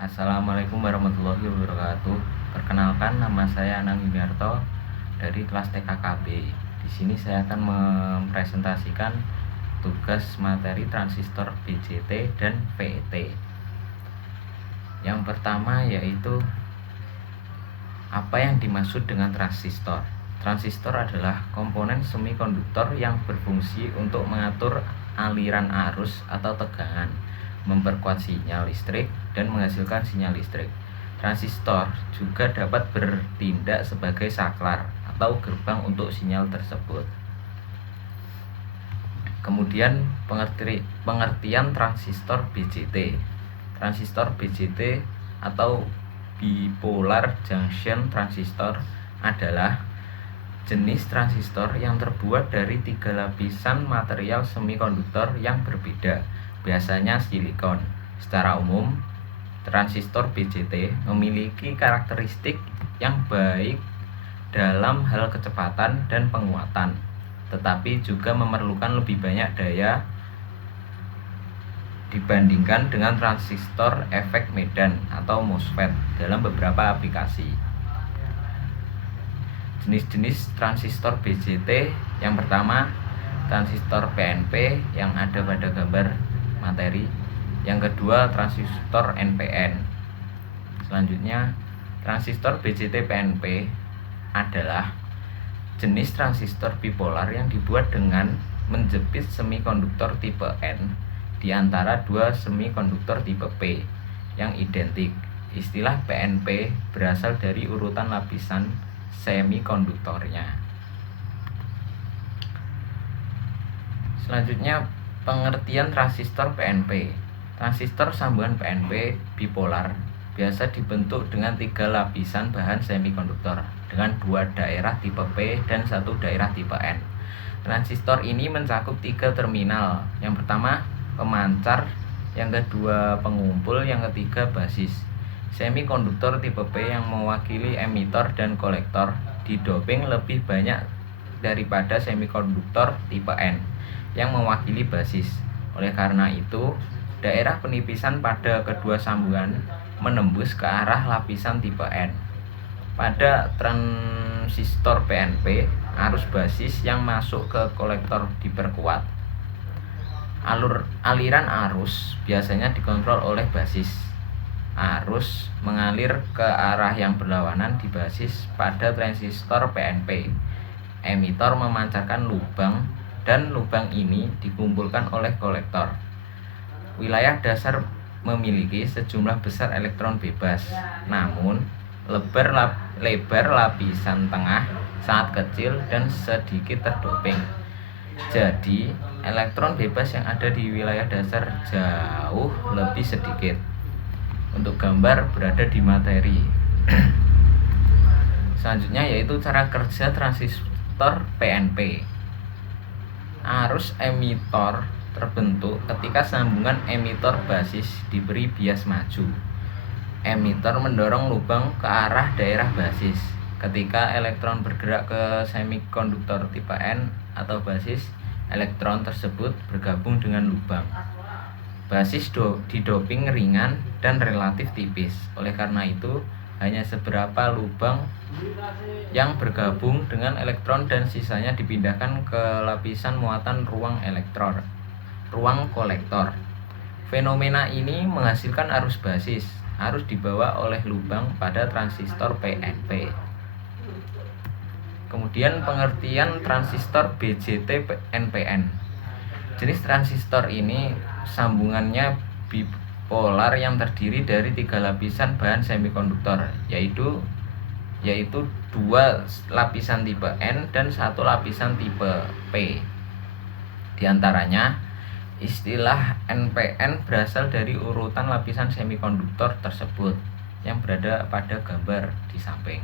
Assalamualaikum warahmatullahi wabarakatuh. Perkenalkan, nama saya Anang Yuniarto dari kelas TKKB. Di sini saya akan mempresentasikan tugas materi transistor BJT dan VET. Yang pertama yaitu apa yang dimaksud dengan transistor. Transistor adalah komponen semikonduktor yang berfungsi untuk mengatur aliran arus atau tegangan, memperkuat sinyal listrik, dan menghasilkan sinyal listrik. Transistor juga dapat bertindak sebagai saklar atau gerbang untuk sinyal tersebut. Kemudian pengertian transistor BJT. Transistor BJT atau bipolar junction transistor adalah jenis transistor yang terbuat dari 3 lapisan material semikonduktor yang berbeda, biasanya silikon. Secara umum, transistor BJT memiliki karakteristik yang baik dalam hal kecepatan dan penguatan, tetapi juga memerlukan lebih banyak daya dibandingkan dengan transistor efek medan atau MOSFET dalam beberapa aplikasi. Jenis-jenis transistor BJT yang pertama, transistor PNP yang ada pada gambar materi. Yang kedua, transistor NPN. Selanjutnya, transistor BJT PNP adalah jenis transistor bipolar yang dibuat dengan menjepit semikonduktor tipe N di antara 2 semikonduktor tipe P yang identik. Istilah PNP berasal dari urutan lapisan semikonduktornya. Selanjutnya, pengertian transistor PNP. Transistor sambungan PNP bipolar biasa dibentuk dengan 3 lapisan bahan semikonduktor dengan 2 daerah tipe P dan 1 daerah tipe N. Transistor ini mencakup 3 terminal. Yang pertama, pemancar, yang kedua pengumpul, yang ketiga basis. Semikonduktor tipe P yang mewakili emitor dan kolektor didoping lebih banyak daripada semikonduktor tipe N yang mewakili basis. Oleh karena itu, daerah penipisan pada kedua sambungan menembus ke arah lapisan tipe N. Pada transistor PNP, arus basis yang masuk ke kolektor diperkuat. Aliran arus biasanya dikontrol oleh basis. Arus mengalir ke arah yang berlawanan di basis pada transistor PNP. Emitor memancarkan lubang dan lubang ini dikumpulkan oleh kolektor. Wilayah dasar memiliki sejumlah besar elektron bebas, namun lebar lapisan tengah sangat kecil dan sedikit terdoping. Jadi, elektron bebas yang ada di wilayah dasar jauh lebih sedikit. Untuk gambar berada di materi. Selanjutnya yaitu cara kerja transistor PNP. Arus emitor terbentuk ketika sambungan emitor basis diberi bias maju. Emitor mendorong lubang ke arah daerah basis. Ketika elektron bergerak ke semikonduktor tipe N atau basis, elektron tersebut bergabung dengan lubang. Basis didoping ringan dan relatif tipis. Oleh karena itu, hanya seberapa lubang yang bergabung dengan elektron dan sisanya dipindahkan ke lapisan muatan ruang kolektor. Fenomena ini menghasilkan arus basis. Arus dibawa oleh lubang pada transistor PNP. Kemudian pengertian transistor BJT NPN. Jenis transistor ini sambungannya bipolar yang terdiri dari 3 lapisan bahan semikonduktor, yaitu 2 lapisan tipe N dan 1 lapisan tipe P. Di antaranya, istilah NPN berasal dari urutan lapisan semikonduktor tersebut yang berada pada gambar di samping.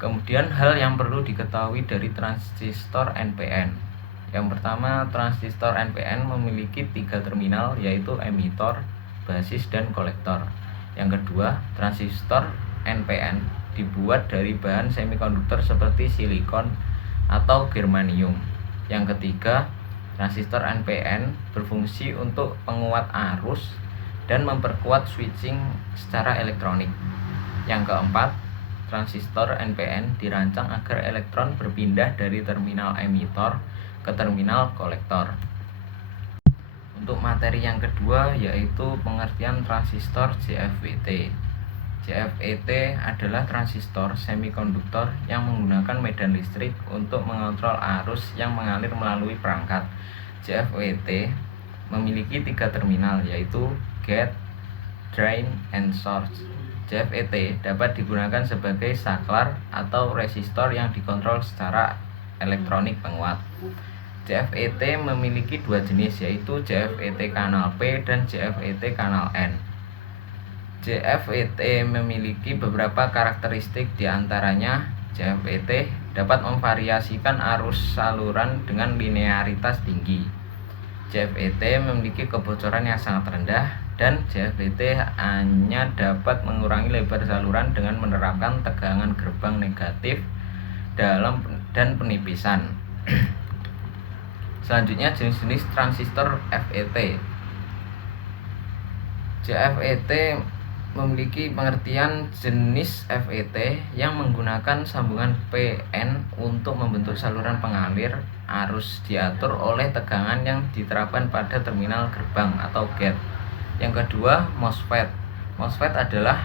Kemudian hal yang perlu diketahui dari transistor NPN. Yang pertama, transistor NPN memiliki 3 terminal, yaitu emitor, basis, dan kolektor. Yang kedua, transistor NPN dibuat dari bahan semikonduktor seperti silikon atau germanium. Yang ketiga, transistor NPN berfungsi untuk penguat arus dan memperkuat switching secara elektronik. Yang keempat, transistor NPN dirancang agar elektron berpindah dari terminal emitor ke terminal kolektor. Untuk materi yang kedua yaitu pengertian transistor JFET. JFET adalah transistor semikonduktor yang menggunakan medan listrik untuk mengontrol arus yang mengalir melalui perangkat. JFET memiliki 3 terminal yaitu gate, drain, and source. JFET dapat digunakan sebagai saklar atau resistor yang dikontrol secara elektronik penguat. JFET memiliki 2 jenis yaitu JFET kanal P dan JFET kanal N. JFET memiliki beberapa karakteristik, diantaranya JFET dapat memvariasikan arus saluran dengan linearitas tinggi. JFET memiliki kebocoran yang sangat rendah dan JFET hanya dapat mengurangi lebar saluran dengan menerapkan tegangan gerbang negatif dan penipisan. Selanjutnya jenis-jenis transistor FET. JFET memiliki pengertian jenis FET yang menggunakan sambungan PN untuk membentuk saluran pengalir arus diatur oleh tegangan yang diterapkan pada terminal gerbang atau gate. Yang kedua, MOSFET. MOSFET adalah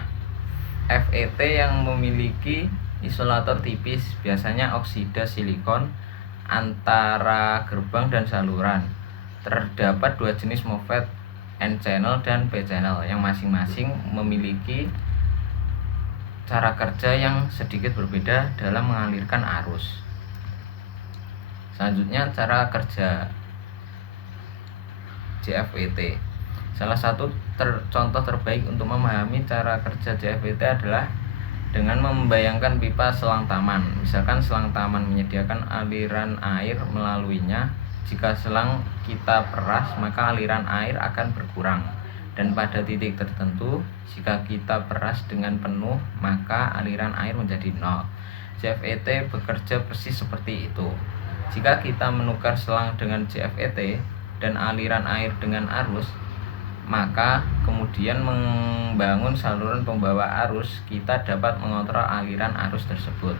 FET yang memiliki isolator tipis, biasanya oksida silikon, antara gerbang dan saluran. Terdapat 2 jenis MOSFET, N-channel dan P-channel, yang masing-masing memiliki cara kerja yang sedikit berbeda dalam mengalirkan arus. Selanjutnya, cara kerja JFET. Salah satu contoh terbaik untuk memahami cara kerja JFET adalah dengan membayangkan pipa selang taman. Misalkan selang taman menyediakan aliran air melaluinya. Jika selang kita peras, maka aliran air akan berkurang. Dan pada titik tertentu, jika kita peras dengan penuh, maka aliran air menjadi 0. JFET bekerja persis seperti itu. Jika kita menukar selang dengan JFET dan aliran air dengan arus, maka kemudian membangun saluran pembawa arus, kita dapat mengontrol aliran arus tersebut.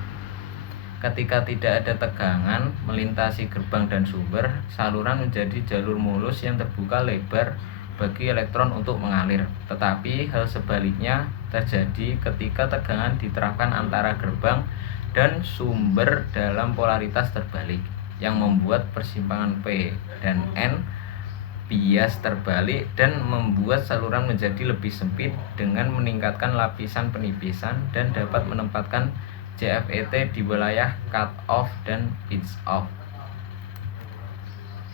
Ketika tidak ada tegangan melintasi gerbang dan sumber, saluran menjadi jalur mulus yang terbuka lebar bagi elektron untuk mengalir. Tetapi hal sebaliknya terjadi ketika tegangan diterapkan antara gerbang dan sumber dalam polaritas terbalik, yang membuat persimpangan P dan N bias terbalik dan membuat saluran menjadi lebih sempit dengan meningkatkan lapisan penipisan dan dapat menempatkan JFET di wilayah cut off dan pinch off.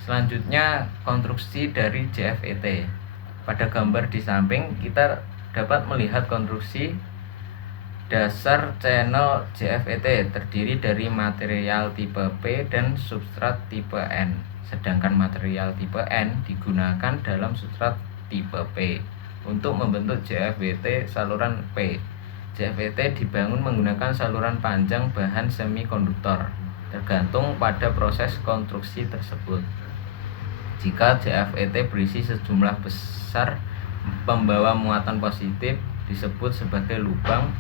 Selanjutnya, konstruksi dari JFET. Pada gambar di samping kita dapat melihat konstruksi dasar channel JFET terdiri dari material tipe P dan substrat tipe N. Sedangkan material tipe N digunakan dalam substrat tipe P untuk membentuk JFET saluran P. JFET dibangun menggunakan saluran panjang bahan semikonduktor, tergantung pada proses konstruksi tersebut. Jika JFET berisi sejumlah besar pembawa muatan positif, disebut sebagai lubang,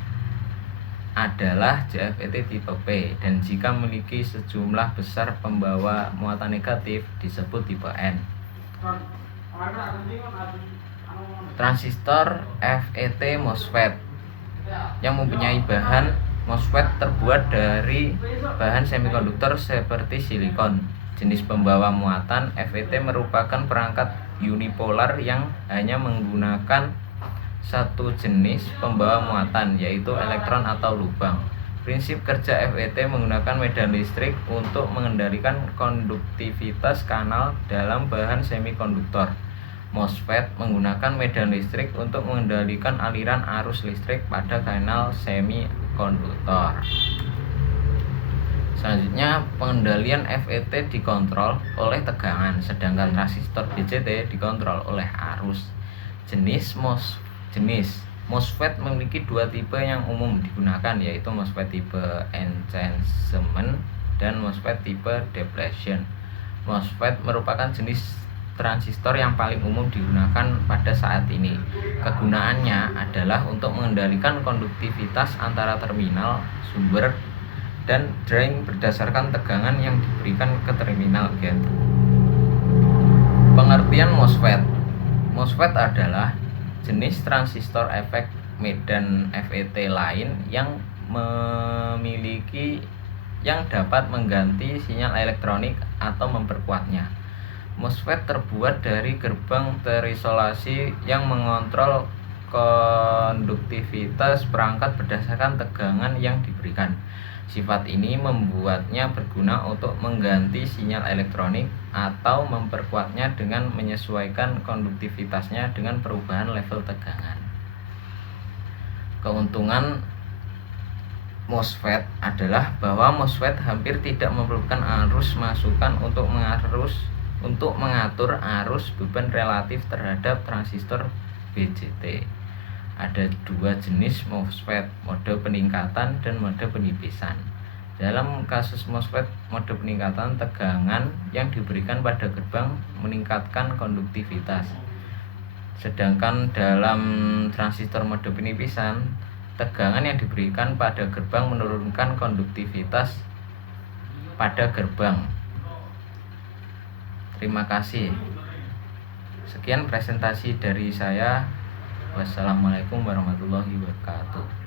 adalah JFET tipe P, dan jika memiliki sejumlah besar pembawa muatan negatif disebut tipe N. Transistor FET MOSFET yang mempunyai bahan MOSFET terbuat dari bahan semikonduktor seperti silikon. Jenis pembawa muatan FET merupakan perangkat unipolar yang hanya menggunakan satu jenis pembawa muatan, yaitu elektron atau lubang. Prinsip kerja FET menggunakan medan listrik untuk mengendalikan konduktivitas kanal dalam bahan semikonduktor. MOSFET menggunakan medan listrik untuk mengendalikan aliran arus listrik pada kanal semikonduktor. Selanjutnya, pengendalian FET dikontrol oleh tegangan, sedangkan transistor BJT dikontrol oleh arus. Jenis MOSFET memiliki 2 tipe yang umum digunakan, yaitu MOSFET tipe enhancement dan MOSFET tipe depletion. MOSFET merupakan jenis transistor yang paling umum digunakan pada saat ini. Kegunaannya adalah untuk mengendalikan konduktivitas antara terminal, sumber, dan drain berdasarkan tegangan yang diberikan ke terminal gate. Pengertian MOSFET. MOSFET adalah jenis transistor efek medan FET lain yang dapat mengganti sinyal elektronik atau memperkuatnya. MOSFET terbuat dari gerbang terisolasi yang mengontrol konduktivitas perangkat berdasarkan tegangan yang diberikan. Sifat ini membuatnya berguna untuk mengganti sinyal elektronik atau memperkuatnya dengan menyesuaikan konduktivitasnya dengan perubahan level tegangan. Keuntungan MOSFET adalah bahwa MOSFET hampir tidak memerlukan arus masukan untuk mengatur arus beban relatif terhadap transistor BJT. Ada dua jenis MOSFET, mode peningkatan dan mode penipisan. Dalam kasus MOSFET mode peningkatan, tegangan yang diberikan pada gerbang meningkatkan konduktivitas. Sedangkan dalam transistor mode penipisan, tegangan yang diberikan pada gerbang menurunkan konduktivitas pada gerbang. Terima kasih. Sekian presentasi dari saya. Wassalamualaikum warahmatullahi wabarakatuh.